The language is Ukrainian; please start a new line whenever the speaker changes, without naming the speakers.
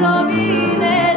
собі.